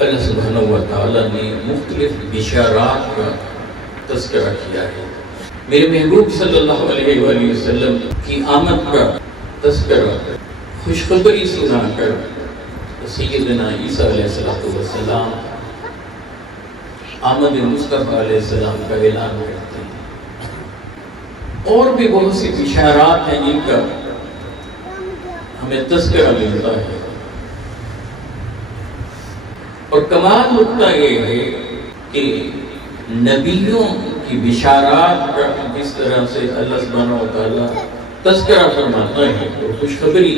اللہ سبحانہ وتعالی نے مختلف بشارات کا تذکرہ کیا ہے. میرے محبوب صلی اللہ علیہ وآلہ وسلم کی آمد کا تذکرہ خوشخبری سنا کر سیدنا عیسیٰ علیہ السلام آمد مصطفیٰ علیہ السلام کا اعلان کرتے ہیں. اور بھی بہت سی بشارات ہیں جن کا ہمیں تذکرہ ملتا ہے. اور کمال نقطہ یہ ہے کہ نبیوں کی بشارات کا جس طرح سے اللہ سبحانہ وتعالیٰ تذکرہ فرماتا ہے اور خوشخبری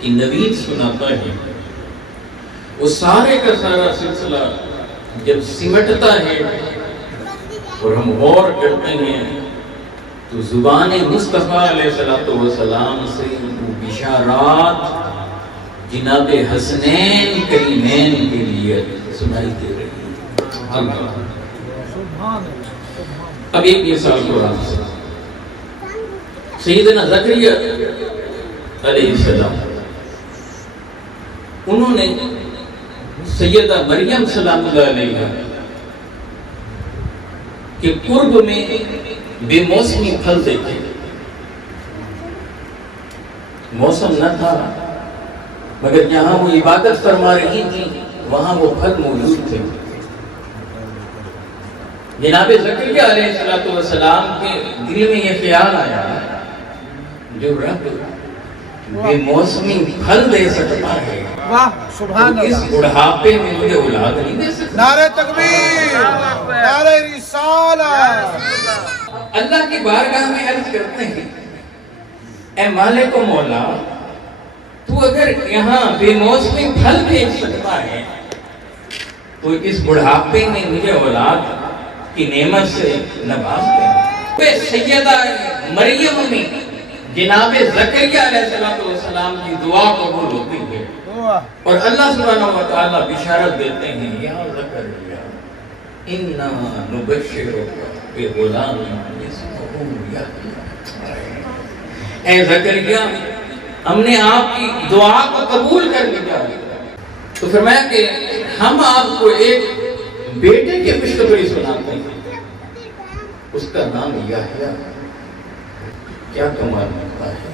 کی نوید سناتا ہے، وہ سارے کا سارا سلسلہ جب سمٹتا ہے اور ہم غور کرتے ہیں تو زبان مصطفیٰ علیہ السلام سے وہ بشارات جناب حسنین کریمین کے لیے سنائی دے رہی ہیں. اب ایک مثال قرآن سے سیدنا زکریا علیہ السلام، انہوں نے سیدہ مریم سلام اللہ علیہ کے قرب میں بے موسمی پھل دیکھے. موسم نہ تھا مگر جہاں وہ عبادت فرما رہی تھی وہاں وہ پھل موجود تھے. جناب زکریا علیہ السلام کے دل میں یہ خیال آیا جو رب بے موسمی پھل دے سکتا ہے تو اس بڑھاپے میں مجھے اولاد نہیں دے سکتا. نعرہ تکبیر، نعرہ رسالت. اللہ کی بارگاہ میں عرض کرتے ہیں اے مالک و مولا، تو اگر یہاں بے موسمی پھل بھیج سکتا ہے تو اس بڑھاپے میں مجھے اولاد کی نعمت سے نواز دے. سیدہ مریم میں جناب زکریا علیہ السلام کی دعا قبول ہوتی ہے اور اللہ سبحانہ وتعالی بشارت دیتے ہیں یا زکریا انا نبشرک بغلام اسمہ یحییٰ. اے زکریا، ہم نے آپ کی دعا کو قبول کر لیا. تو فرمایا کہ ہم آپ کو ایک بیٹے کی خوشخبری سناتے ہیں، اس کا نام یحییٰ. کیا کمال ہوتا ہے.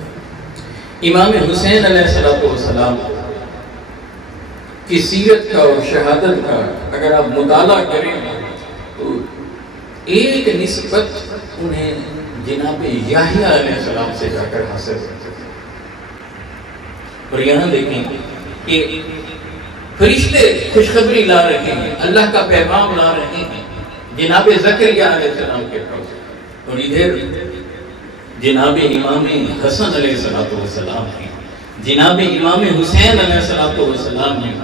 امام حسین علیہ السلام کی سیرت کا اور شہادت کا اگر آپ مطالعہ کریں تو ایک نسبت انہیں جناب یحییٰ علیہ السلام سے جا کر حاصل کرتے ہیں. اور یہاں دیکھیں کہ فرشتے خوشخبری لا رہے ہیں، اللہ کا پیغام لا رہے ہیں جناب زکریا علیہ السلام کے پاس. اور ادھر جناب امام حسن علیہ السلام ہیں، جناب امام حسین علیہ السلام ہیں.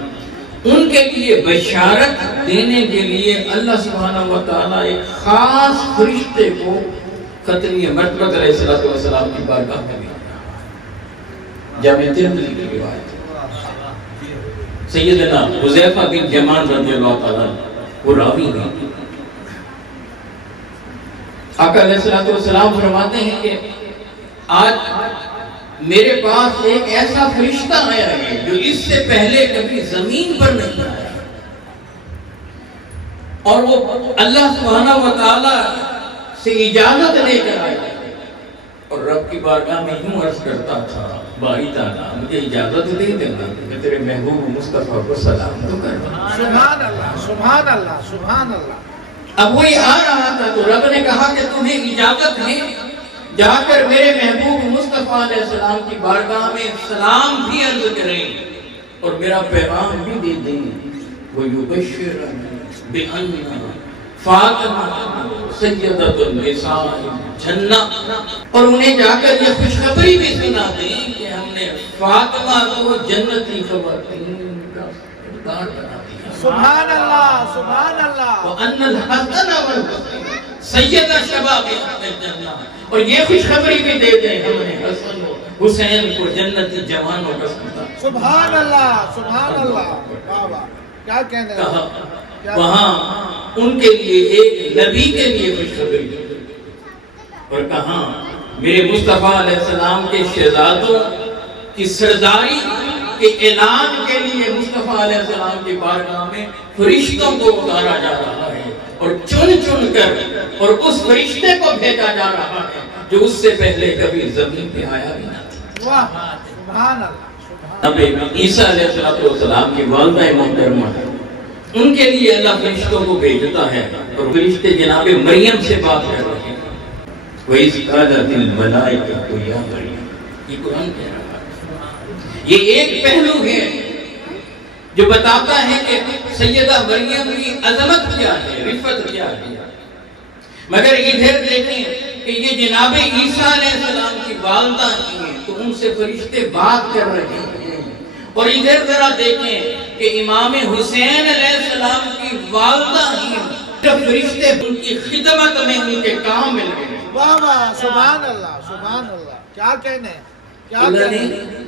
ان کے لیے بشارت دینے کے لیے اللہ سبحانہ وتعالی ایک خاص فرشتے کو ختمی مرتبہ علیہ السلام کی بارگاہ میں بھیجا. جامع ترمذی کی روایت سیدنا حذیفہ بن یمان رضی اللہ تعالیٰ وہ راوی ہیں. آقا علیہ السلام فرماتے ہیں کہ آج میرے پاس ایک ایسا فرشتہ آیا ہے جو اس سے پہلے کبھی زمین پر نہیں آیا، اور وہ اللہ سبحانہ وتعالی سے اجازت لے کر آیا اور رب کی بارگاہ میں یوں عرض کرتا تھا باری تعالیٰ مجھے اجازت دے دینا کہ تیرے محبوب مصطفیٰ کو سلام تو کرنا. سبحان اللہ، سبحان اللہ، سبحان اللہ. اب وہی آ رہا تھا تو رب نے کہا کہ تمہیں اجازت ہے جا کر میرے محبوب مصطفیٰ علیہ السلام کی بارگاہ میں سلام بھی عرض کریں اور میرا پیغام بھی دے دیں. وَيُبَشِّرَنِ بِأَنَّ فاطمہ سیدۃ النساء جنہ. اور انہیں جا کر یہ خوشخبری بھی سنا دیں کہ ہم نے فاطمہ کو جنتی خواتین کا کردار بنا دیا. سبحان اللہ، سبحان اللہ. وَأَنَّ الْحَسَنَ وَالْحُسَيْنَ سیدہ شباب الجنہ. اور یہ خوشخبری بھی دے دیں ہم نے حسن و حسین کو جنتی جوانوں کا سنتا. سبحان اللہ، سبحان اللہ. بابا کیا کہنے کہا وہاں ان کے لیے ایک نبی کے لیے خوشخبری اور کہاں میرے مصطفیٰ علیہ السلام کے شہزادوں کی سرداری کہ اعلان کے لیے مصطفیٰ علیہ السلام کی بارگاہ میں فرشتوں کو اتارا جا رہا ہے اور چن چن کر اور اس فرشتے کو بھیجا جا رہا ہے جو اس سے پہلے کبھی زمین پہ آیا بھی نہ تھا۔ سبحان اللہ۔ اب عیسیٰ علیہ السلام کی والدہ محترمہ ان کے لیے اللہ فرشتوں کو بھیجتا ہے اور فرشتے جناب مریم سے بات کر رہے ہیں۔ وَإِذْ قَالَتِ الْمَلَائِكَةُ يَا مَرْيَمُ، یہ قرآن کہہ رہا ہے۔ یہ ایک پہلو ہے جو بتاتا ہے کہ سیدہ مریم کی عظمت کیا ہے، رفت کیا ہے۔ مگر ادھر دیکھیں کہ یہ جناب عیسیٰ علیہ السلام کی والدہ ہیں تو ان سے فرشتے بات کر رہے ہیں۔ اور ادھر ذرا دیکھیں کہ امام حسین علیہ السلام کی والدہ ہیں جب فرشتے ان کی خدمت میں ان کے کام مل گئے۔ واہ واہ، سبحان اللہ، سبحان اللہ، کیا کہنے، کیا کہنے۔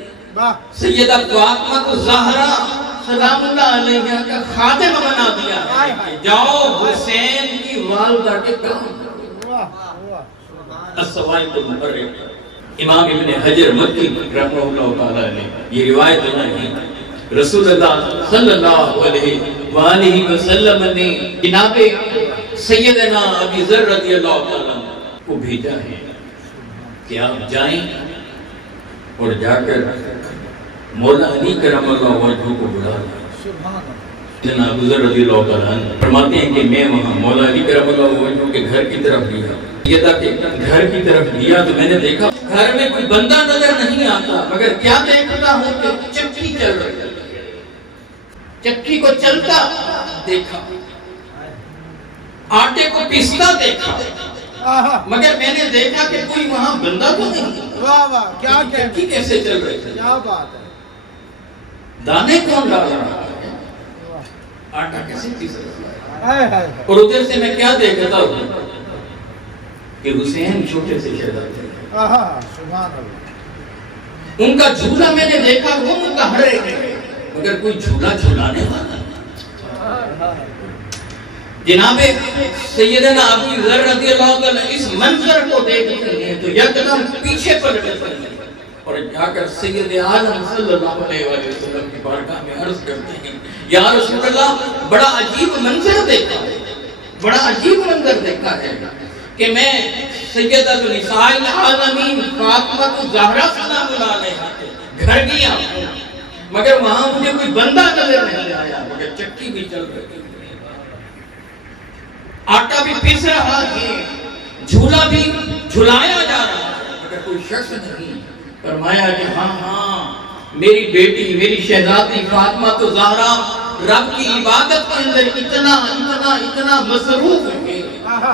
سیدہ فاطمہ الزہرا سلام اللہ علیہ کا خادم بنا دیا ہے، جاؤ حسین کی والدہ کے کام کرو۔ السوائق المبرق امام ابن حجر مکی رحمہ اللہ تعالیٰ نے یہ روایت نہیں، رسول اللہ صلی اللہ علیہ وآلہ وسلم نے جناب سیدنا ابی ذر رضی اللہ تعالیٰ کو بھیجا ہے کہ آپ جائیں اور جا کر مولا علی کرم اللہ وجہ کو بلا لیں۔ جناب ابو ذر رضی اللہ تعالیٰ فرماتے ہیں کہ میں وہاں مولا علی کرم اللہ وجہ کے گھر کی طرف لیا، یہ تھا کہ گھر کی طرف لیا تو میں نے دیکھا گھر میں کوئی بندہ نظر نہیں آتا، مگر کیا دیکھتا ہوں کہ چکی چل رہی ہے، چکی کو چلتا دیکھا، آٹے کو پیستا دیکھا، مگر میں نے دیکھا کہ کوئی وہاں بندہ تو نہیں۔ واہ واہ، کیا چکی کیسے چل رہی ہے، کیا بات ہے۔ دانے کون ڈال رہا ہے، آٹا کیسے پیس رہا ہے۔ اور ادھر سے میں کیا دیکھتا ہوں کہ حسین چھوٹے سے شہزادے تھے، سبحان اللہ۔ ان کا جھولا میں نے دیکھا وہ متحرے گئے مگر کوئی جھولا جھولانے والا۔ جناب سیدنا ابی ذر رضی اللہ عنہ اس منظر کو دیکھتے ہیں تو یکدم پیچھے پلٹ جاتے ہیں اور جا کر سید عالم صلی اللہ علیہ وسلم کی بارگاہ میں عرض کرتے ہیں، یا رسول اللہ بڑا عجیب منظر دیکھا ہے، بڑا عجیب منظر دیکھا ہے کہ میں سیدہ نساء العالمین فاطمہ الزہرا سلام اللہ علیہ گھر گیا ہوں مگر وہاں مجھے کوئی بندہ نظر نہیں آیا، مگر چکی بھی چل رہی ہے، آٹا بھی پیس رہا ہے، جھولا بھی جھلایا جا رہا ہے، مگر کوئی شخص نہیں۔ فرمایا کہ ہاں میری بیٹی میری شہزادی فاطمہ الزہرا رب کی عبادت کے اندر اتنا مصروف ہے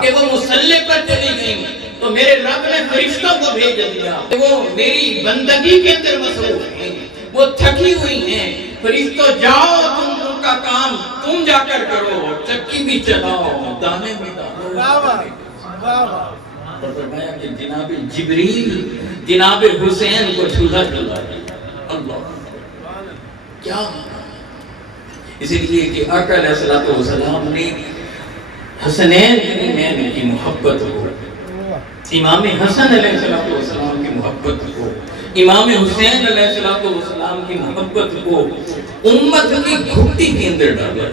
کہ وہ مصلی پر چلی گئی تو میرے رب نے فرشتوں کو بھیج دیا، وہ میری بندگی کے اندر مصروف ہیں، وہ تھکی ہوئی ہیں، فرشتوں جاؤ تم ان کا کام تم جا کر کرو، چکی بھی چلاؤ، دانے بھی ڈالو۔ اور فرمایا کہ جناب جبریل جناب حسین کو جھولا جھولا اللہ کیا، اس لیے کہ آقا علیہ السلام نے حسنین کی محبت کو، امام حسن علیہ السلام کی محبت کو، امام حسین علیہ السلام کی محبت کو امت کی گھٹی کے اندر ڈالا۔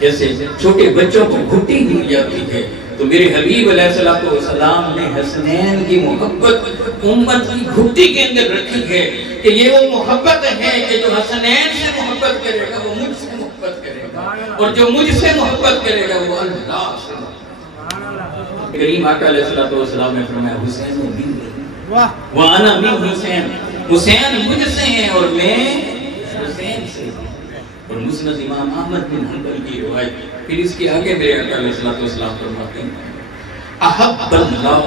جیسے چھوٹے بچوں کو گھٹی دی جاتی ہے تو میرے حبیب علیہ السلام نے حسنین کی محبت امت کی گھٹی کے اندر رکھی ہے کہ یہ وہ محبت ہے کہ جو حسنین سے محبت کرے گا وہ مجھ سے محبت کرے گا، اور جو مجھ سے محبت کرے گا وہ اللہ سے محبت کرے گا۔ کریم آقا علیہ السلام نے فرمایا حسین من وَأَنَا مِن حسین، حسین مجھ سے ہیں اور میں حسین سے ہوں۔ اور مسند امام احمد بن حنبل کی روایت، پھر اس کے آگے میرے آقا علیہ السلام فرماتے ہیں احب اللہ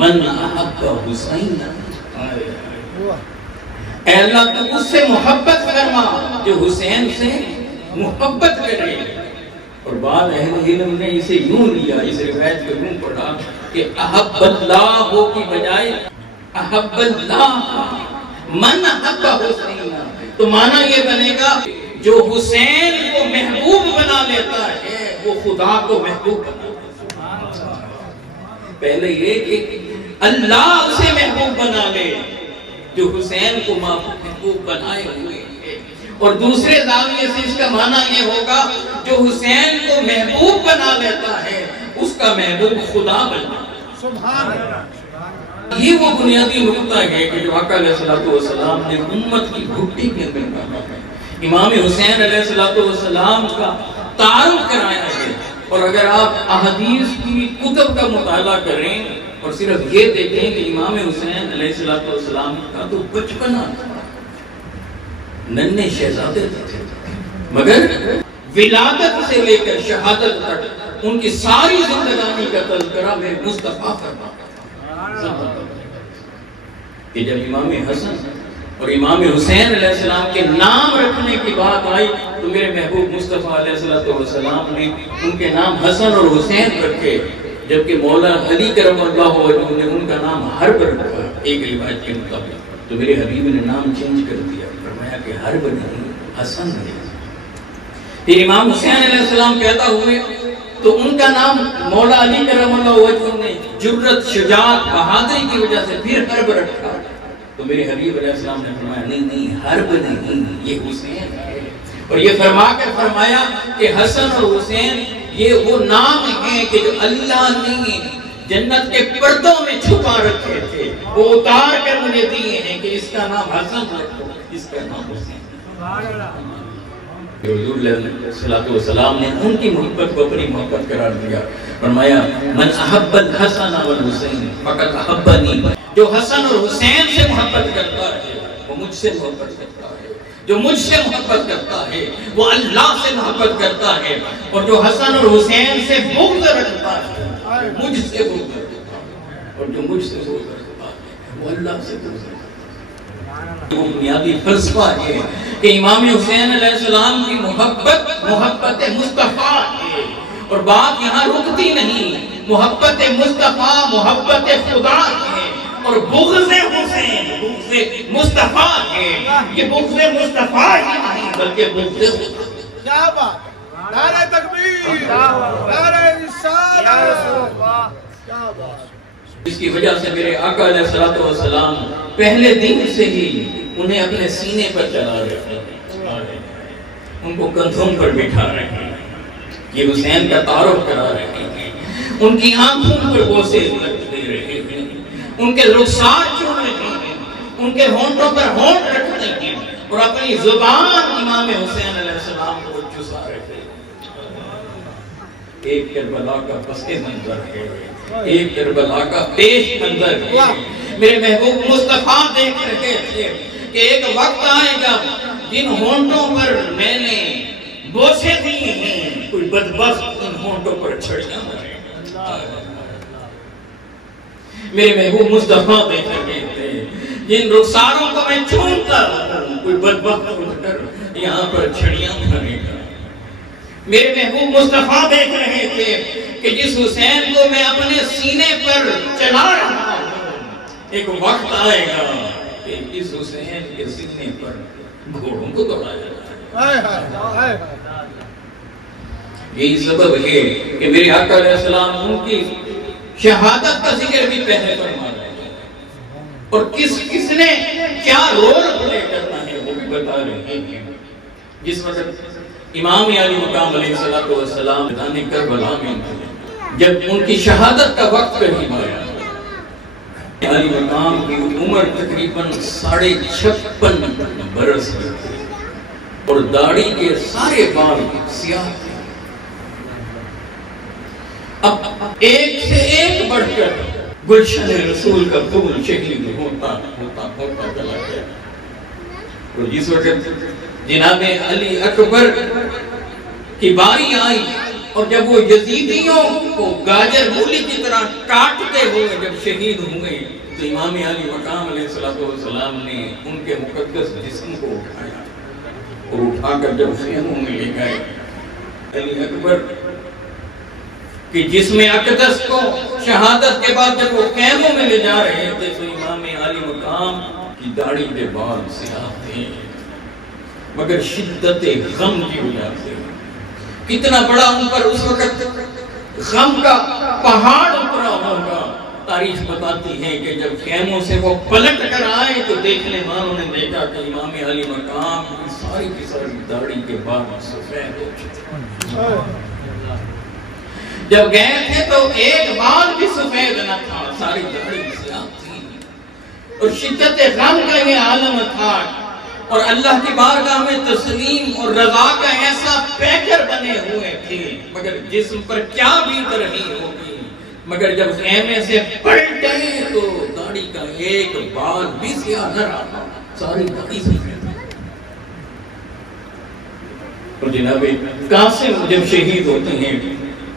من احب حسین، اے اللہ تو اس سے محبت فرما جو حسین سے محبت کرے۔ اور بعض اہل علم نے اسے یوں لیا، اس روایت کو یوں پڑھا کہ احب اللہ کی بجائے احب اللہ من احب حسین، تو معنی یہ بنے گا جو حسین کو محبوب بنا لیتا ہے وہ خدا کو محبوب بنا لیتا ہے۔ پہلے یہ کہ اللہ اسے محبوب بنا لے جو حسین کو محبوب بنائے ہوئے اور دوسرے زاویے سے اس کا معنی یہ ہوگا جو حسین کو محبوب بنا لیتا ہے اس کا محبوب خدا بنا. سبحان اللہ. یہ وہ بنیادی نقطہ ہے کہ جو آقا علیہ السلام نے امت کی گھٹی کے اندر کہا ہے. امام حسین علیہ السلام کا تعارف کرایا ہے. اور اگر آپ احادیث کی کتب کا مطالعہ کریں اور صرف یہ دیکھیں کہ امام حسین علیہ السلام کا تو بچپنا تھا، ننھے شہزادے تھے، مگر ولادت سے لے کر شہادت تک ان کی ساری زندگانی کا تذکرہ میں مصطفیٰ فرماتا تھا. کہ جب امام حسن اور امام حسین علیہ السلام کے نام رکھنے کی بات آئی تو میرے محبوب مصطفیٰ علیہ السلام نے ان کے نام حسن اور حسین رکھے، جبکہ مولا علی کرم اللہ وجہہ نے ان کا نام حرب رکھا ایک روایت کے مطابق. تو میرے حبیب نے نام چینج کر دیا، فرمایا کہ حرب نہیں حسن ہے. پھر امام حسین علیہ السلام پیدا ہوئے تو ان کا نام مولا علی کرم اللہ وجہہ نے جرت، شجاعت، بہادری کی وجہ سے پھر حرب رکھا. تو میرے حبیب علیہ السلام نے فرمایا نہیں حرب نہیں، یہ حسین ہے. اور یہ فرما کر فرمایا کہ حسن اور حسین یہ وہ نام ہیں کہ جو اللہ نے جنت کے پردوں میں چھپا رکھے تھے، وہ اتار کر مجھے دیے ہیں کہ اس کا نام حسن رکھو، اس کا نام حسین. حضور علیہ السلام نے ان کی محبت کو اپنی محبت قرار دیا. فرمایا من احب الحسن والحسین فقد احبنی. جو حسن اور حسین سے محبت کرتا ہے وہ مجھ سے محبت کرتا ہے، جو مجھ سے محبت کرتا ہے وہ اللہ سے محبت کرتا ہے، اور جو حسن اور حسین سے بغض رکھتا ہے مجھ سے بغض رکھتا ہے، اور جو مجھ سے بغض رکھتا ہے وہ اللہ سے بغض رکھتا ہے. وہ بنیادی فلسفہ ہے کہ امام حسین علیہ السلام کی محبت مصطفیٰ ہے. اور بات یہاں رکتی نہیں، محبت مصطفیٰ محبت خدا ہے، اور بغض حسین بغض مصطفیٰ ہے. یہ بغض مصطفیٰ ہی نہیں بلکہ بغض خدا. کیا بات، نعرہ تکبیر، نعرہ رسالت، کیا بات. اس کی وجہ سے میرے آقا علیہ السلام پہلے دن سے ہی انہیں اپنے سینے پر چلا رہے ہیں، ان کو کندھوں پر بٹھا رہے ہیں، یہ حسین کا تعارف کرا رہے ہیں، ان کی آنکھوں پر بوسے دے رہے ہیں، ان کے رخسار چوم رہے ہیں، ان کے ہونٹوں پر ہونٹ رکھتے ہیں، اور اپنی زبان امام حسین علیہ السلام کو چسا رہے ہیں. ایک کربلا کا پس منظر ہے، ایک کربلا کا پیش منظر ہے. میرے محبوب مصطفیٰ دیکھ رہے تھے کہ ایک وقت آئے گا جن ہونٹوں پر میں نے بوسے دیے ہیں کوئی بدبخت ان ہونٹوں پر چھڑیاں مارے. میرے محبوب مصطفیٰ دیکھ رہے تھے جن رخساروں کو میں چھوڑتا ہوں کوئی بدبخت اٹھ کر یہاں پر چھڑیاں مارے گا. میرے محبوب مصطفیٰ دیکھ رہے تھے کہ جس حسین کو میں اپنے سینے پر چلا رہا ہوں ایک وقت آئے گا کہ اس حسین کے سینے پر گھوڑوں کو دوڑایا جائے. یہی سبب ہے کہ میرے آقا علیہ السلام ان کی شہادت کا ذکر بھی پہلے فرما رہے ہیں، اور کس نے کیا رول پلے کرنا ہے وہ بھی بتا رہے ہیں. جس وقت امام علی مقام علیہ السلام میدان کربلا میں جب ان کی شہادت کا وقت قریب آیا، علی مقام کی عمر تقریباً 56.5 برس کی تھی، اور داڑھی کے سارے بال سیاہ تھے. اب ایک سے ایک بڑھ کر گلشن رسول کا پھول شہید ہوتا چلا گیا. اور جس وقت جناب علی اکبر کی باری آئی اور جب وہ یزیدیوں کو گاجر مولی کی طرح کاٹتے ہوئے جب شہید ہوئے تو امام علی مقام علیہ السلام نے ان کے مقدس جسم کو اٹھایا اور اٹھا کر جب خیموں میں لے گئے. علی اکبر کہ جسم اقدس کو شہادت کے بعد جب وہ خیموں میں لے جا رہے تھے تو امام علی مقام کی داڑھی کے بال سیاہ تھے، مگر شدت غم کی وجہ سے کتنا بڑا ان پر اس وقت غم کا پہاڑ اترا ہوگا تاریخ بتاتی ہے کہ جب خیموں سے وہ پلٹ کر آئے تو دیکھنے والوں نے دیکھا کہ امام علی مقام کی ساری داڑھی کے بعد سفید ہو چکی۔ جب گئے تھے تو ایک بال بھی سفید نہ تھا، ساری داڑھی سیاہ تھی، اور شدت غم کا یہ عالم تھا، اور اللہ کی بارگاہ میں تسلیم اور رضا کا ایسا پیکر بنے ہوئے تھے، مگر جسم پر کیا بیت رہی ہوگی، مگر جب خیمے سے پلٹے تو داڑھی کا ایک بال بھی سیاہ نہ رہا، ساری داڑھی سفید۔ اور جناب قاسم جب شہید ہوتے ہیں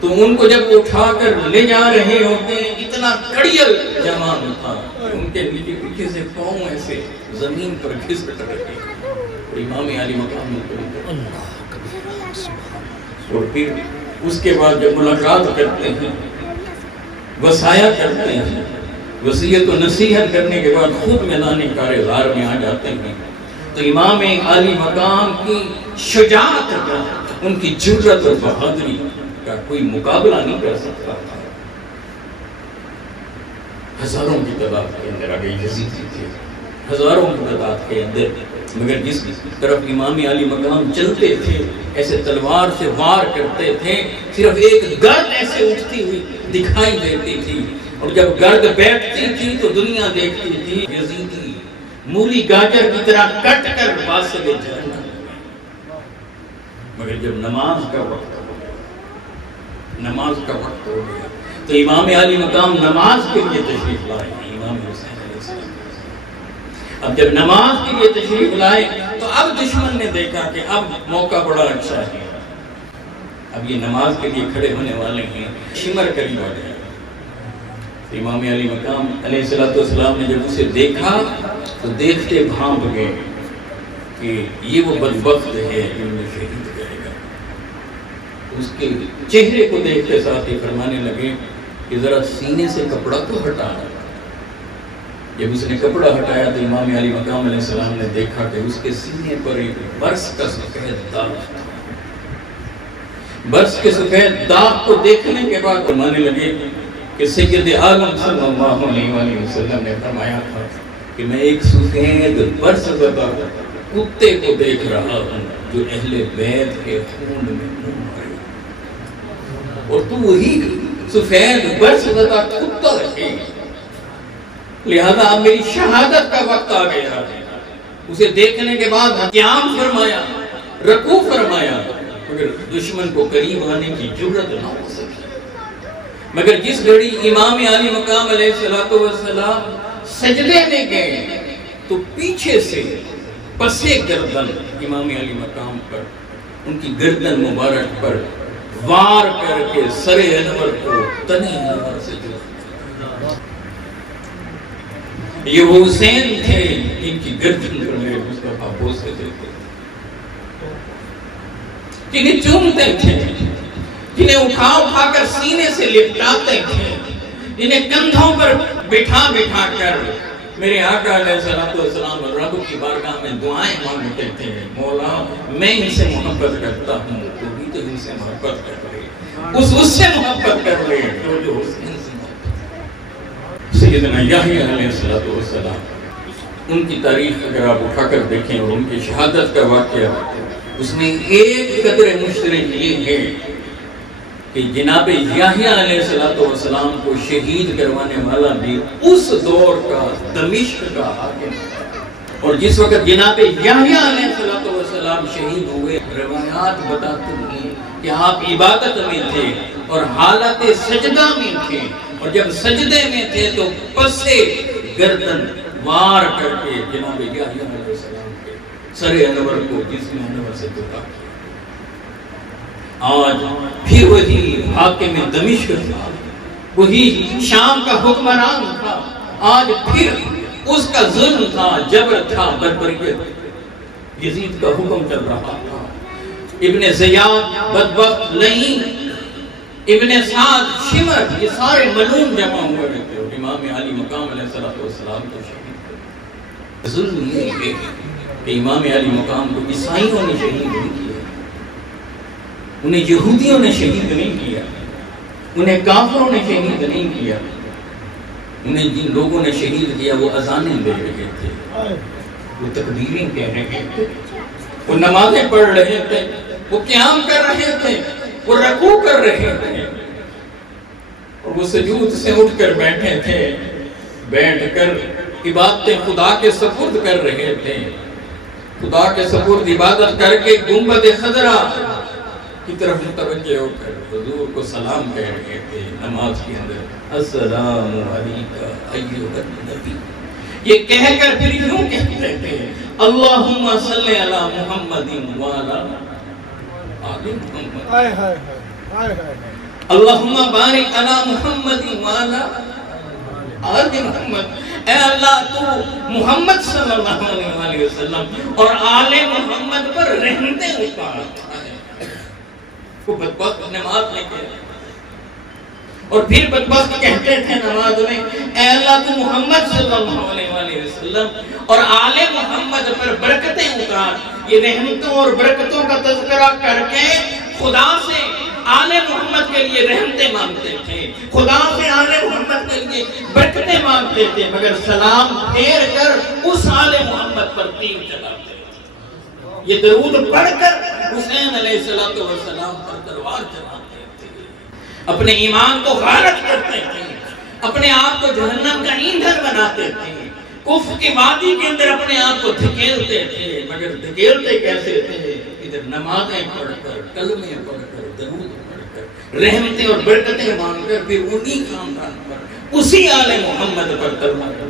تو ان کو جب اٹھا کر لے جا رہے ہوتے ہیں، اتنا کڑیل جوان تھا، ان کے نیچے پیچھے سے پاؤں ایسے زمین پر گھسٹ رہے، اور امام علی مقام میں اور پھر اس کے بعد جب ملاقات کرتے ہیں، وصایا کرتے ہیں، وصیت و نصیحت کرنے کے بعد خود میدان کارزار میں آ جاتے ہیں، تو امام علی مقام کی شجاعت کا، ان کی جرأت اور بہادری کا کوئی مقابلہ نہیں کر سکتا تھا۔ ہزاروں کی تعداد کے اندر آگئی یزید تھے، ہزاروں کی تعداد کے اندر، مگر جس طرف امام علی مقام چلتے تھے ایسے تلوار سے وار کرتے تھے، صرف ایک گرد ایسے اٹھتی ہوئی دکھائی دیتی تھی، اور جب گرد بیٹھتی تھی تو دنیا دیکھتی تھی یزیدی مولی گاجر کی طرح کٹ کر واسطے جہنم۔ مگر جب نماز کا وقت ہو گیا تو امام علی مقام نماز کے لیے تشریف لائے، امام حسین علیہ السلام۔ اب جب نماز کے لیے تشریف لائے تو اب دشمن نے دیکھا کہ اب موقع بڑا اچھا ہے، اب یہ نماز کے لیے کھڑے ہونے والے ہیں، شمر قریب آ گیا۔ امام علی مقام علیہ السلام نے جب اسے دیکھا تو دیکھتے بھانپ گئے کہ یہ وہ بدبخت ہے جو انہیں شہید کرے گا۔ اس کے چہرے کو دیکھتے ساتھ ہی فرمانے لگے کہ ذرا سینے سے کپڑا تو ہٹا۔ جب اس نے کپڑا ہٹایا تو امام علی مقام علیہ السلام نے دیکھا کہ اس کے سینے پر ایک برس کا سفید داغ تھا۔ برس کے سفید داغ کو دیکھنے کے بعد فرمانے لگے کہ سید عالم صلی اللہ علیہ وسلم نے فرمایا تھا کہ میں ایک سفید برس زدہ کتے کو دیکھ رہا ہوں جو اہل بیت کے خون میں منہ مارے، اور تو وہی سفید برس زدہ کتا ہے، لہذا اب میری شہادت کا وقت آ گیا۔ اسے دیکھنے کے بعد قیام فرمایا، رکوع فرمایا، مگر دشمن کو قریب آنے کی جرأت نہ ہو سکی۔ مگر جس گھڑی امام علی مقام علیہ السلام سجدے میں گئے تو پیچھے سے پسے گردن امام علی مقام پر، ان کی گردن مبارک پر وار کر کے سر انور کو تنی انور سے جڑا۔ یہ وہ حسین تھے جن کی گردن پر میرے مصطفیٰ بوسے دیتے، جنہیں چومتے تھے، جنہیں اٹھا کر سینے سے لپٹاتے تھے، جنہیں کندھوں پر بٹھا کر میرے آقا علیہ السلام رب کی بارگاہ میں دعائیں مانگتے تھے، مولا میں ان سے محبت کرتا ہوں، تو بھی تو ان سے محبت کر لے، اس سے محبت کر لے جو حسین سے محبت۔ سیدنا یحییٰ علیہ السلام، ان کی تاریخ اگر آپ اٹھا کر دیکھیں اور ان کی شہادت کا واقعہ، اس میں ایک قدر مشترک یہ ہے کہ جناب یحییٰ علیہ السلام کو شہید کروانے والا بھی اس دور کا دمشق کا حاکم تھا، اور جس وقت جناب یحییٰ علیہ السلام شہید ہوئے، روایات بتاتے ہیں کہ آپ عبادت میں تھے اور حالت سجدہ میں تھے، اور جب سجدے میں تھے تو پسے گردن وار کر کے جناب یحییٰ علیہ السلام کے سر انور کو جسم انور سے دھوکا کیا۔ آج پھر وہی حاکم دمشق تھا، وہی شام کا حکمران تھا، آج پھر اس کا ظلم تھا، جبر تھا، بربریت، یزید کا حکم چل رہا تھا۔ ابن زیاد بدبخت لعین، ابن سعد شمر، یہ سارے ملعون جمع ہوئے تھے، اور امام علی مقام علیہ السلام کو شہید کر۔ ظلم یہ ہے کہ امام علی مقام کو عیسائیوں نے شہید نہیں کیا، انہیں یہودیوں نے شہید نہیں کیا، انہیں کافروں نے شہید نہیں کیا، انہیں جن لوگوں نے شہید کیا وہ اذانیں دے رہے تھے، وہ تکبیریں کہہ رہے تھے، وہ نمازیں پڑھ رہے تھے، وہ قیام کر رہے تھے، وہ رکوع کر رہے تھے، اور وہ سجود سے اٹھ کر بیٹھے تھے، بیٹھ کر عبادتیں خدا کے سپرد کر رہے تھے، خدا کے سپرد عبادت کر کے گنبد خضرا کی طرف متوجہ ہو کر حضور کو سلام کہہ رہے تھے نماز کے اندر، السلام علیکہ ایھا النبی، یہ کہہ کر پھر یوں کہتے تھے اللہم صلی علی محمد وعلی آل محمد، اللہم بارک علی محمد وعلی آل محمد، اے اللہ تو محمد صلی اللہ علیہ وسلم اور آل محمد پر رحمتیں اتار۔ وہ بدبخت نماز میں کہتے اور پھر بدبخت کہتے تھے نماز میں، اے اللہ تو محمد صلی اللہ علیہ وسلم اور آل محمد پر برکتیں اتار۔ یہ رحمتوں اور برکتوں کا تذکرہ کر کے خدا سے آل محمد کے لیے رحمتیں مانگتے تھے، خدا سے آل محمد کے لیے برکتیں مانگتے تھے، مگر سلام پھیر کر اس آل محمد پر تیر چلاتے تھے۔ یہ درود پڑھ کر حسین علیہ السلام پر تلوار چلاتے تھے، اپنے ایمان کو غارت کرتے تھے، اپنے آپ کو جہنم کا ایندھن بناتے تھے، کفر کی وادی کے اندر اپنے آپ کو دھکیلتے تھے، مگر دھکیلتے کیسے تھے؟ ادھر نمازیں پڑھ کر، کلمے پڑھ کر، درود پڑھ کر، رحمتیں اور برکتیں مانگ کر، پھر انہی خاندان پر، اسی آل محمد پر تلوار۔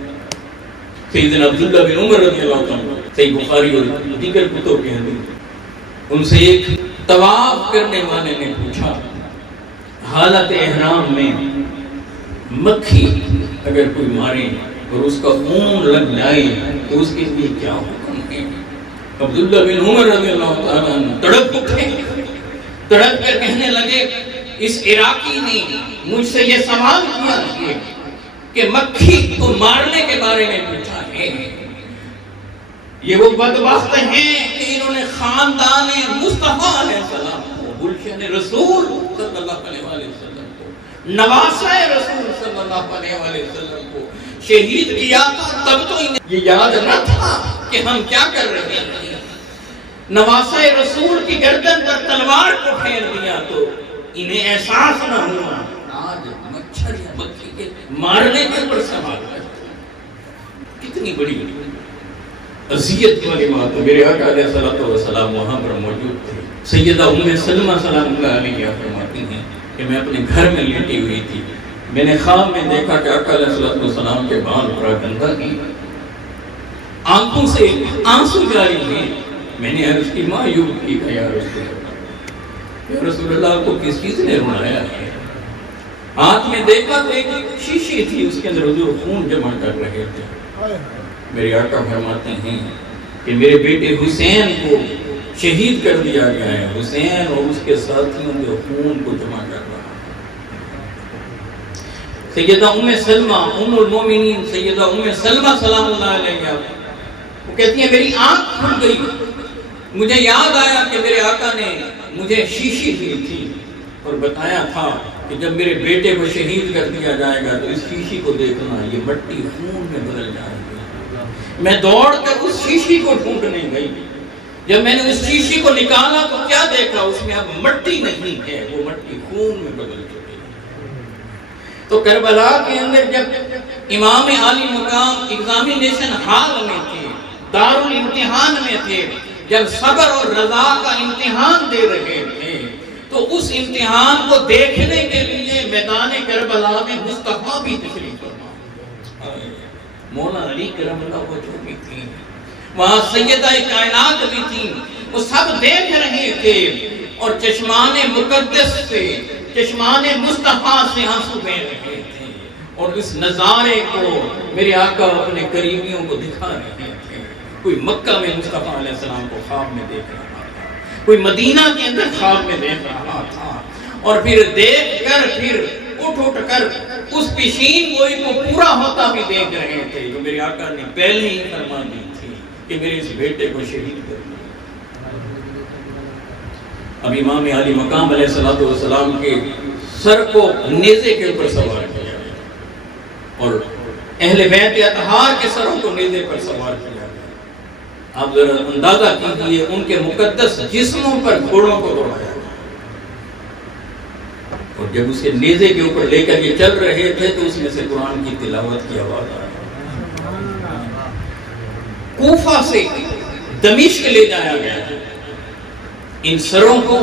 سیدنا عبداللہ بن عمر رضی اللہ عنہ، صحیح بخاری اور دیگر کتب کے اندر، ان سے ایک طواف کرنے والے نے پوچھا حالت احرام میں مکھی اگر کوئی مارے اور اس کا خون لگ جائے تو اس کے لیے کیا حکم ہے؟ عبداللہ بن عمر رضی اللہ عنہ تڑپ اٹھے، تڑپ کر کہنے لگے اس عراقی نے مجھ سے یہ سوال کیا ہے کہ مکھی کو مارنے کے بارے میں پوچھا ہے، یہ وہ بدبخت ہیں کہ انہوں نے خاندان مصطفیٰ علیہ السلام کو، گلشن رسول صلی اللہ علیہ وسلم کو، نواسہ رسول صلی اللہ علیہ وسلم کو شہید کیا تھا، تب تو انہیں یہ یاد نہ تھا کہ ہم کیا کر رہے ہیں۔ نواسہ رسول کی گردن پر تلوار کو پھیر دیا تو انہیں احساس نہ ہوا، آج مچھر یا مکھی کے مارنے کے پر سوال کرتے ہیں۔ کتنی بڑی عزیت والی بات ہے۔ میرے آقا علیہ السلام وہاں پر موجود تھے۔ سیدہ ام سلمہ سلام اللہ علیہ فرماتی ہیں کہ میں اپنے گھر میں لیٹی ہوئی تھی، میں نے خواب میں دیکھا کہ آقا علیہ السلام کے بال بڑا گندا کی، آنکھوں سے آنسو جاری ہیں۔ میں نے عرض کی ماں یوں کی کہ یا رسول اللہ کو کس چیز نے رلایا ہے؟ ہاتھ میں دیکھا تو ایک شیشی تھی، اس کے اندر حضور خون جمع کر رہے تھے۔ میرے آقا فرماتے ہیں کہ میرے بیٹے حسین کو شہید کر دیا گیا ہے، حسین اور اس کے ساتھیوں کے خون کو جمع کر رہا ہے۔ سیدہ ام سلمہ ام المومنین سیدہ ام سلمہ سلام اللہ علیہ وہ کہتی ہیں میری آنکھ کھل گئی، مجھے یاد آیا کہ میرے آقا نے مجھے شیشی دی تھی اور بتایا تھا کہ جب میرے بیٹے کو شہید کر دیا جائے گا تو اس شیشی کو دیکھنا، یہ مٹی خون میں بدل جائے گی۔ میں دوڑ کر اس شیشی کو ڈھونڈنے گئی، جب میں نے اس شیشی کو نکالا تو کیا دیکھا؟ اس میں اب مٹی نہیں ہے، وہ مٹی خون میں بدل چکی ہے۔ تو کربلا کے اندر جب امام عالی مقام ایگزامینیشن ہال میں تھے، دارالامتحان میں تھے، جب صبر اور رضا کا امتحان دے رہے تھے تو اس امتحان کو دیکھنے کے لیے میدان کربلا میں مصطفیٰ بھی تشریف فرما، مولا علی کرم اللہ وجہ بھی تھی، وہاں سیدہ کائنات بھی تھی، وہ سب دیکھ رہے تھے اور چشمان مقدس سے، چشمان مصطفیٰ سے آنسو بہہ رہے تھے، اور اس نظارے کو میرے آقا اپنے قریبیوں کو دکھا رہے تھے۔ کوئی مکہ میں مصطفیٰ علیہ السلام کو خواب میں دیکھ رہا تھا، کوئی مدینہ کے اندر خواب میں دیکھ رہا تھا، اور پھر دیکھ کر پھر اٹھ کر اس پیشین گوئی کو پورا ہوتا بھی دیکھ رہے تھے جو میرے آقا نے پہلے ہی فرما دی تھی کہ میرے اس بیٹے کو شہید کر دیا۔ اب امام عالی مقام علیہ السلام کے سر کو نیزے کے اوپر سوار کیا اور اہل بیت اطہار کے سروں کو نیزے پر سوار کیا گیا۔ آپ ذرا اندازہ کیجئے ان کے مقدس جسموں پر گھوڑوں کو دوڑایا، اور جب اسے نیزے کے اوپر لے کر یہ چل رہے تھے تو اس میں سے قرآن کی تلاوت کی آواز آئی۔ کوفہ سے دمشق لے جایا گیا ان سروں کو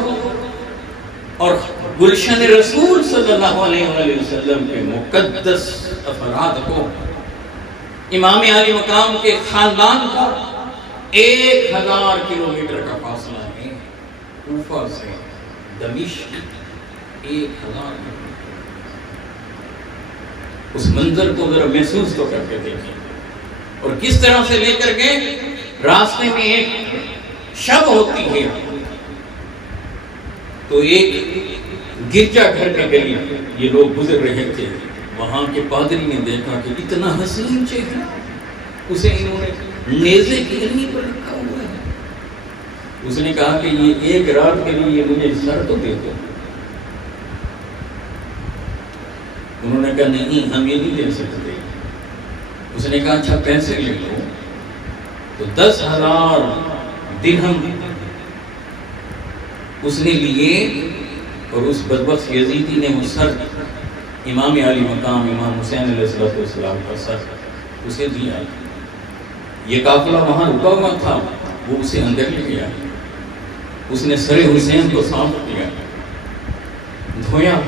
اور گلشن رسول صلی اللہ علیہ وآلہ وسلم کے مقدس افراد کو، امام عالی مقام کے خاندان کو 1000 کلومیٹر کا فاصلہ ہے کوفہ سے دمشق، 1000۔ اس منظر کو ذرا محسوس تو کر کے دیکھیں، اور کس طرح سے لے کر گئے۔ راستے میں ایک شب ہوتی ہے تو ایک گرجا گھر کے قریب یہ لوگ گزر رہے تھے، وہاں کے پادری نے دیکھا کہ اتنا حسین چہرہ، اسے انہوں نے نیزے کی گرمی پر رکھا ہوا ہے۔ اس نے کہا کہ یہ ایک رات کے لیے مجھے سر تو دے دو۔ انہوں نے کہا نہیں، ہم یہ نہیں دے سکتے۔ اس نے کہا اچھا پیسے لے لو، تو 10,000 درہم اس نے لیے، اور اس بدبخت یزیدی نے وہ سر، امام عالی مقام امام حسین علیہ السلام کا سر اسے دیا۔ یہ قافلہ وہاں رکا ہوا تھا، وہ اسے اندر لے گیا، اس نے سر حسین کو صاف کیا، دھویا،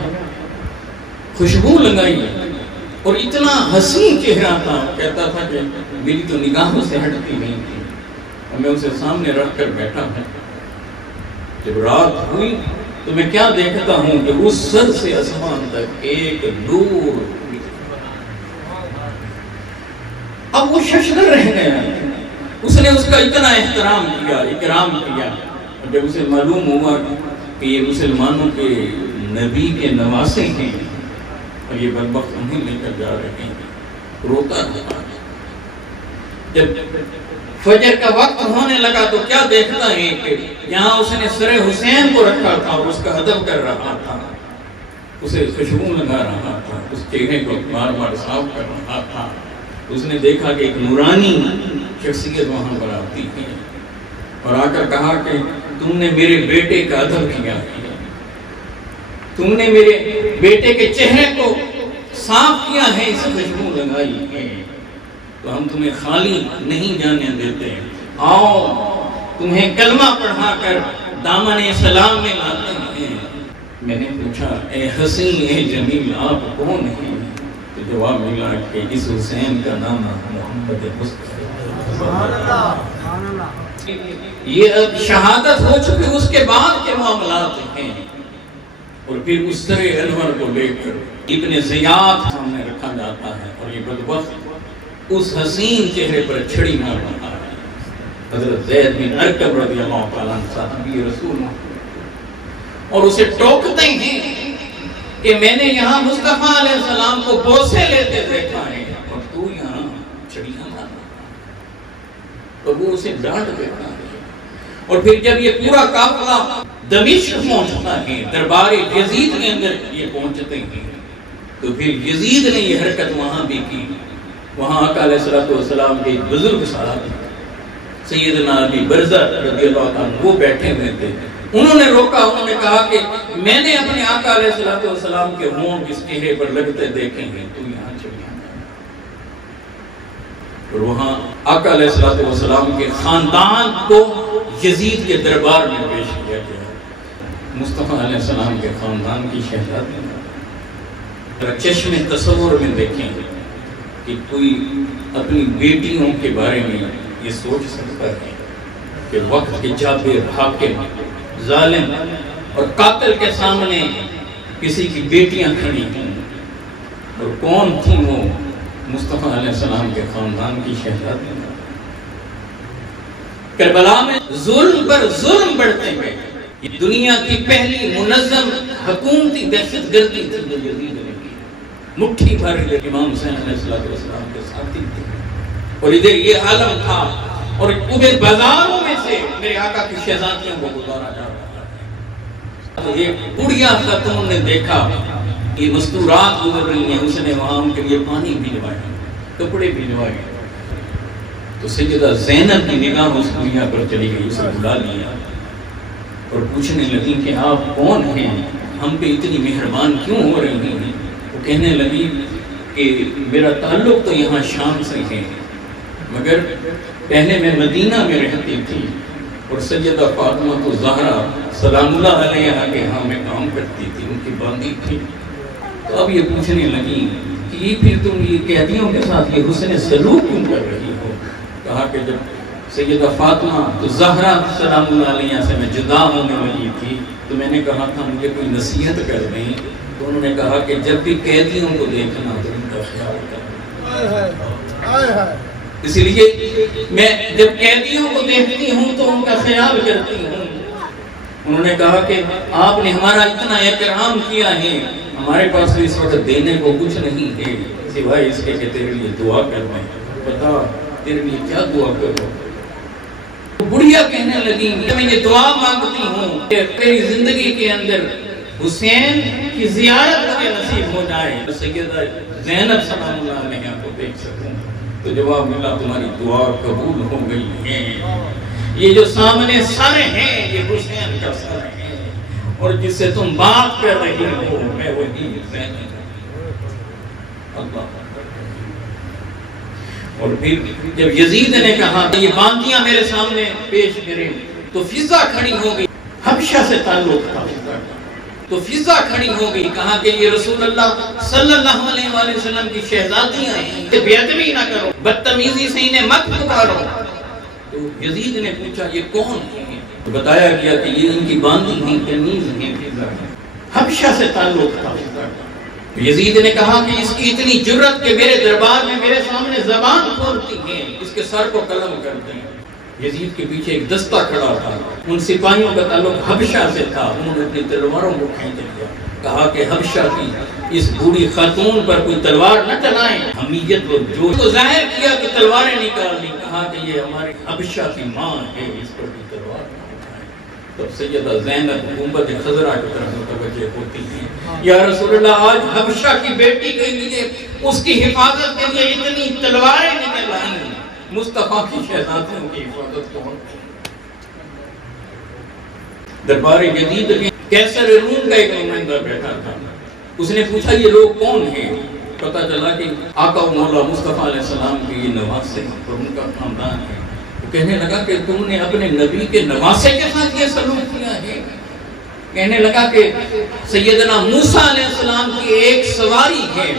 خوشبو لگائی، اور اتنا حسین چہرہ تھا، کہتا تھا کہ میری تو نگاہوں سے ہٹتی نہیں تھی، اور میں اسے سامنے رکھ کر بیٹھا ہوں۔ جب رات ہوئی تو میں کیا دیکھتا ہوں کہ اس سر سے آسمان تک ایک نور۔ اب وہ ششدر رہ گیا، اس نے اس کا اتنا احترام کیا، اکرام کیا، اور جب اسے معلوم ہوا کہ یہ مسلمانوں کے نبی کے نواسے ہیں اور یہ بدبخت انہیں لے کر جا رہے ہیں، روتا رہا۔ جب فجر کا وقت ہونے لگا تو کیا دیکھتا ہے کہ یہاں اس نے سر حسین کو رکھا تھا اور اس کا ادب کر رہا تھا، اسے خوشبو لگا رہا تھا، اس چہرے کو بار بار صاف کر رہا تھا۔ اس نے دیکھا کہ ایک نورانی شخصیت وہاں پر آتی ہے، اور آ کر کہا کہ تم نے میرے بیٹے کا ادب کیا ہے، تم نے میرے بیٹے کے چہرے کو صاف کیا ہے، اسے خوشبو لگائی ہے، تو ہم تمہیں خالی نہیں جانے دیتے، آؤ تمہیں کلمہ پڑھا کر دامن اسلام میں لاتے ہیں۔ میں نے پوچھا اے حسین اے جمیل آپ کون ہیں؟ تو جواب ملا کہ اس حسین کا نام محمد مصطفیٰ۔ یہ اب شہادت ہو چکی، اس کے بعد کے معاملات ہیں، اور پھر اس سر انور کو لے کر ابن زیاد سامنے رکھا جاتا ہے، اور یہ بدبخت اس حسین چہرے پر چھڑی مار رہا ہے۔ حضرت زید بن ارکب رضی اللہ تعالیٰ عنہ صحابی رسول، اور اسے ٹوکتے ہیں کہ میں نے یہاں مصطفیٰ علیہ السلام کو بوسے لیتے دیکھا ہے، اور تو یہاں چھڑیاں مار رہا ہے، تو وہ اسے ڈانٹ دیتا ہے۔ اور پھر جب یہ پورا قافلہ دمشق پہنچتا ہے، دربار یزید کے اندر یہ پہنچتے ہیں، تو پھر یزید نے یہ حرکت وہاں بھی کی۔ وہاں آقا علیہ السلام کے بزرگ صحابی سیدنا ابی برزہ رضی اللہ عنہ وہ بیٹھے ہوئے تھے، انہوں نے روکا، انہوں نے کہا کہ میں نے اپنے آقا علیہ السلام کے ہونٹ اس چہرے پر لگتے دیکھے ہیں، تو یہاں چھڑیاں مار۔ اور وہاں آقا علیہ السلام کے خاندان کو یزید کے دربار میں پیش کیا گیا، مصطفیٰ علیہ السلام کے خاندان کی شہزادی۔ چشم تصور میں دیکھیں کہ کوئی اپنی بیٹیوں کے بارے میں یہ سوچ سکتا ہے کہ وقت کے جابر، حاکم، ظالم اور قاتل کے سامنے کسی کی بیٹیاں کھڑی ہیں، اور کون تھی وہ؟ مصطفیٰ علیہ السلام کے خاندان کی شہزادی۔ کربلا میں ظلم پر ظلم بڑھتے گئے، یہ دنیا کی پہلی منظم حکومتی دہشت گردی تھی جو یزید نے کی، مٹھی بھر امام حسین علیہ السلام کے ساتھی تھے، اور ادھر یہ عالم تھا، اور ادھر بازاروں میں سے میرے آقا کی شہزادیوں کو گزارا جا رہا ہے۔ تو ایک بڑھیا خاتون نے دیکھا یہ مستورات گزر رہی ہیں، اس نے وہاں ان کے لیے پانی بھجوایا، کپڑے بھجوائے. تو سیدہ زینب کی نگاہ اس دنیا پر چلی گئی, اسے بلا لیا اور پوچھنے لگی کہ آپ کون ہیں, ہم پہ اتنی مہربان کیوں ہو رہی ہیں؟ وہ کہنے لگی کہ میرا تعلق تو یہاں شام سے ہے, مگر پہلے میں مدینہ میں رہتی تھی اور سیدہ فاطمہ الزہرا سلام اللہ علیہا کے ہاں میں کام کرتی تھی, ان کی باندھی تھی. تو اب یہ پوچھنے لگی کہ یہ پھر تم یہ قیدیوں کے ساتھ یہ حسن سلوک کیوں کر رہی ہو؟ کہا کہ جب سیدہ فاطمہ الزہرا سلام اللہ علیہا سے میں جدا ہونے والی تھی تو میں نے کہا تھا مجھے کوئی نصیحت کر دیں. تو انہوں نے کہا کہ جب بھی قیدیوں کو دیکھنا تو ان کا خیال کرنا. اس لیے میں جب قیدیوں کو دیکھتی ہوں تو ان کا خیال کرتی ہوں. انہوں نے کہا کہ آپ نے ہمارا اتنا اکرام کیا ہے, ہمارے پاس اس وقت دینے کو کچھ نہیں ہے سوائے اس کے کہ تیرے لیے دعا کرنا ہے. بتا تیرے لیے کیا دعا کروں؟ بڑھیا کہنے لگی میں یہ دعا مانگتی ہوں کہ تیری زندگی کے اندر حسین کی زیارت مجھے نصیب ہو جائے, سیدہ زینب سلام اللہ علیہا کو دیکھ سکوں. تو جواب ملا تمہاری دعا قبول ہو گئی ہے. یہ جو سامنے سر ہے یہ حسین کا سر ہے, اور جس سے تم بات کر رہی ہو میں وہی زینب ہوں. اللہ. اور پھر جب یزید نے کہا کہ یہ باندیاں میرے سامنے پیش کریں تو فضا کھڑی ہو گئی. حبشہ سے تعلق تھا تو فضا کھڑی ہو گئی. کہا کہ یہ رسول اللہ صلی اللہ علیہ وآلہ وسلم کی شہزادیاں ہیں, کہ بے ادبی نہ کرو, بدتمیزی سے انہیں مت پکارو. تو یزید نے پوچھا یہ کون ہیں؟ تو بتایا گیا کہ یہ ان کی باندی ہیں, کنیز ہیں, فضا ہیں. حبشہ سے تعلق تھا. یزید نے کہا کہ اس کی اتنی جرت کہ میرے دربار میں میرے سامنے زبان کھولتی ہیں, اس کے سر کو قلم کرتے ہیں. یزید کے پیچھے ایک دستہ کھڑا تھا, ان سپاہیوں کا تعلق حبشہ سے تھا. انہوں نے اپنی تلواروں کو کھینچ لیا, کہا کہ حبشہ کی اس بوڑھی خاتون پر کوئی تلوار نہ چلائیں. حمیت و جوش کو ظاہر کیا کہ تلواریں نکال لی. کہا کہ یہ ہمارے حبشہ کی ماں ہے, اس پر کوئی تلوار نہ اٹھائیں. تب سیدہ زینب حکومت خضرا کی طرف متوجہ ہوتی ہیں, یا رسول اللہ آج حبشہ کی بیٹی کے لیے اس کی حفاظت کے لیے اتنی تلواریں نکل آئیں, مصطفیٰ کی شہزادیوں کی حفاظت کون؟ دربار جدید میں کیسر روم کا ایک نمائندہ بیٹھا تھا. اس نے پوچھا یہ لوگ کون ہیں؟ پتہ چلا کہ آقا و مولا مصطفیٰ علیہ السلام کے یہ نواسے اور ان کا خاندان ہے. وہ کہنے لگا کہ تم نے اپنے نبی کے نواسے کے ساتھ یہ سلوک کیا ہے. کہنے لگا کہ سیدنا موسیٰ علیہ السلام کی ایک سواری ہے,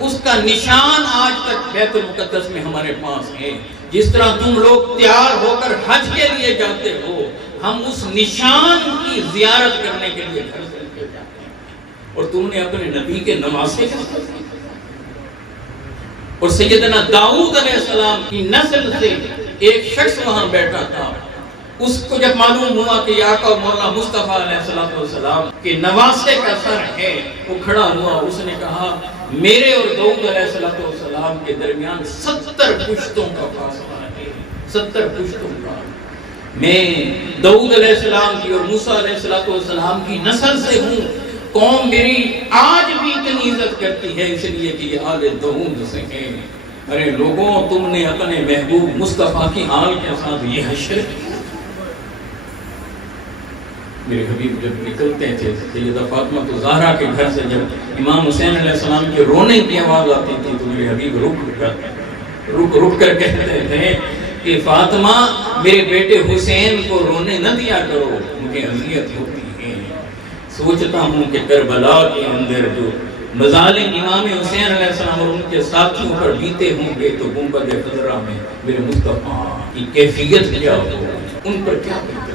اس کا نشان آج تک بیت المقدس میں ہمارے پاس ہے. جس طرح تم لوگ تیار ہو کر حج کے لیے جاتے ہو, ہم اس نشان کی زیارت کرنے کے لیے گھر سے نکل جاتے ہیں. اور تم نے اپنے نبی کے نواسے کے ساتھ. اور سیدنا داؤد علیہ السلام کی نسل سے ایک شخص وہاں بیٹھا تھا, اس کو جب معلوم ہوا کہ آقا و مولا مصطفیٰ علیہ السلام کے نواسے کا سر ہے, وہ کھڑا ہوا. اس نے کہا میرے اور داؤد علیہ السلام کے درمیان 70 پشتوں کا فاصلہ ہے, 70 پشتوں کا. میں داؤد علیہ السلام کی اور موسیٰ علیہ السلام کی نسل سے ہوں. قوم میری آج بھی اتنی عزت کرتی ہے اس لیے کہ یہ آل داؤد سے ہیں. ارے لوگوں, تم نے اپنے محبوب مصطفیٰ کی آل کے ساتھ یہ حشر کیا. میرے حبیب جب نکلتے تھے سیدہ فاطمہ الزہرا کے گھر سے, جب امام حسین علیہ السلام کے رونے کی آواز آتی تھی تو میرے حبیب رک کر کہتے تھے کہ فاطمہ میرے بیٹے حسین کو رونے نہ دیا کرو, مجھے اذیت ہوتی ہے. سوچتا ہوں کہ کربلا کے اندر جو مظالم امام حسین علیہ السلام اور ان کے ساتھیوں پر بیتے ہوں گے تو گنبد خضرا میں میرے مصطفیٰ کی کیفیت کیا ہو, ان پر کیا کرتے